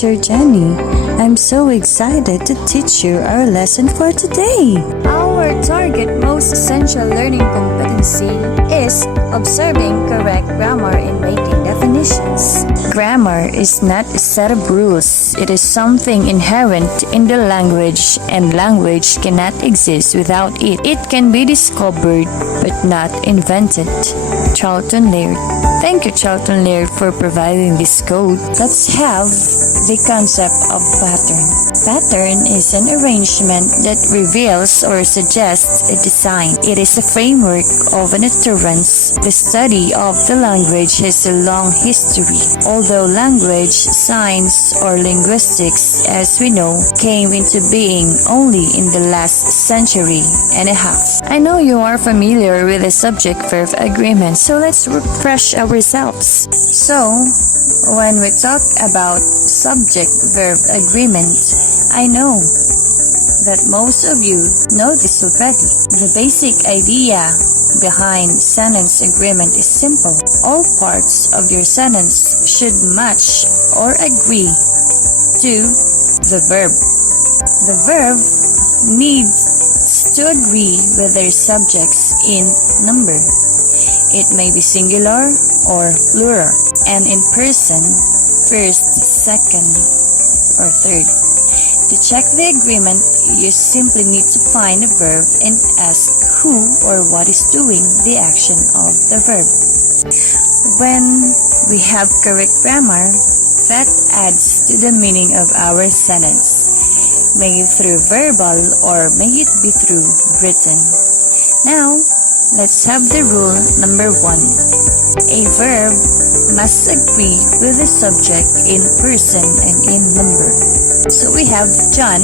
teacher Jenny. I'm so excited to teach you our lesson for today. Our target most essential learning competency is observing correct grammar in making definitions. Grammar is not a set of rules. It is something inherent in the language, and language cannot exist without it. It can be discovered but not invented. Charlton Laird. Thank you, Charlton Laird, for providing this code. Let's have the concept of pattern. Pattern is an arrangement that reveals or suggests a design. It is a framework of an utterance. The study of the language has a long history. Although language, science, or linguistics, as we know, came into being only in the last century and a half. I know you are familiar with the subject-verb agreement, so let's refresh ourselves. So, when we talk about subject-verb agreement, I know that most of you know this already. The basic idea behind sentence agreement is simple. All parts of your sentence should match or agree to the verb. The verb needs to agree with their subjects in number. It may be singular or plural, and in person, first, second, or third. To check the agreement, you simply need to find a verb and ask who or what is doing the action of the verb. When we have correct grammar, that adds to the meaning of our sentence, may it through verbal or may it be through written. Now, let's have the rule number 1. A verb must agree with the subject in person and in number. So we have John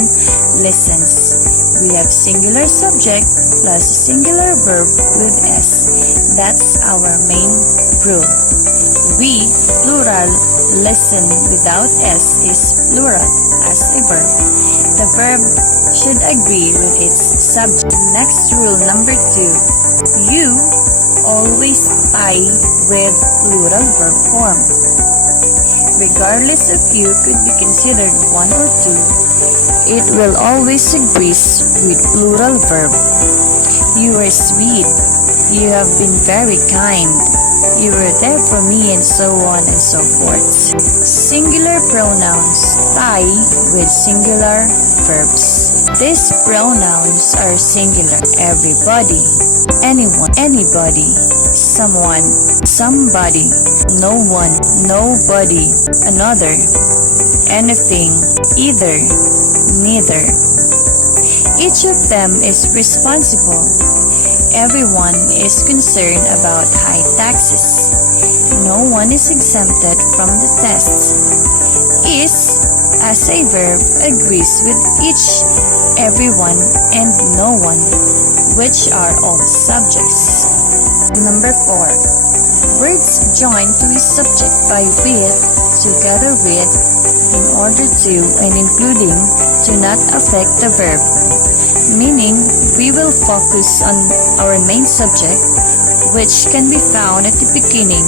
listens. We have singular subject plus singular verb with S. That's our main rule. We, plural, listen without S is plural as a verb. The verb should agree with its subject. Next rule number 2. You always tie with plural verb form. Regardless if you could be considered 1 or 2, it will always agree with plural verb. You are sweet. You have been very kind. You were there for me, and so on and so forth. Singular pronouns tie with singular verbs. These pronouns are singular. Everybody, anyone, anybody, someone, somebody, no one, nobody, another, anything, either, neither. Each of them is responsible. Everyone is concerned about high taxes. No one is exempted from the test. Is, as a verb, agrees with each, everyone, and no one, which are all subjects. Number 4. Words join to a subject by with, together with, in order to, and including, do not affect the verb. Meaning, we will focus on our main subject, which can be found at the beginning,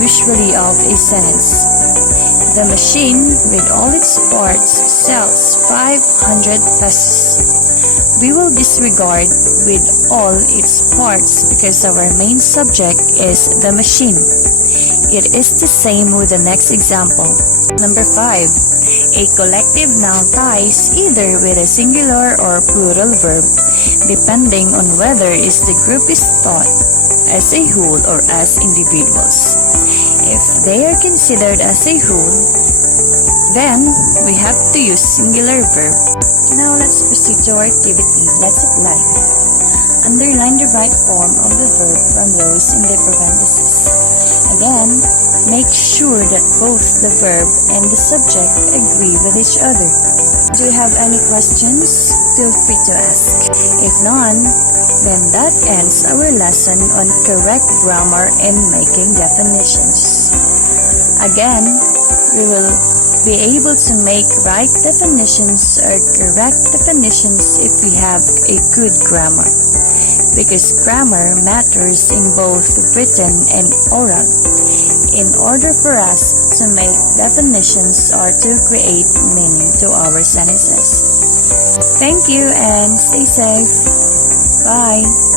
usually of a sentence. The machine, with all its parts, sells 500 pesos. We will disregard with all its parts because our main subject is the machine. It is the same with the next example. Number 5. A collective noun ties either with a singular or plural verb, depending on whether the group is thought as a whole or as individuals. If they are considered as a whole, then we have to use singular verb. Now let's proceed to our activity. Let's apply. Underline the right form of the verb from those in the parentheses. Again, make sure that both the verb and the subject agree with each other. Do you have any questions? Feel free to ask. If none, then that ends our lesson on correct grammar and making definitions. Again, we will be able to make right definitions or correct definitions if we have a good grammar, because grammar matters in both written and oral. In order for us to make definitions or to create meaning to our sentences. Thank you and stay safe. Bye.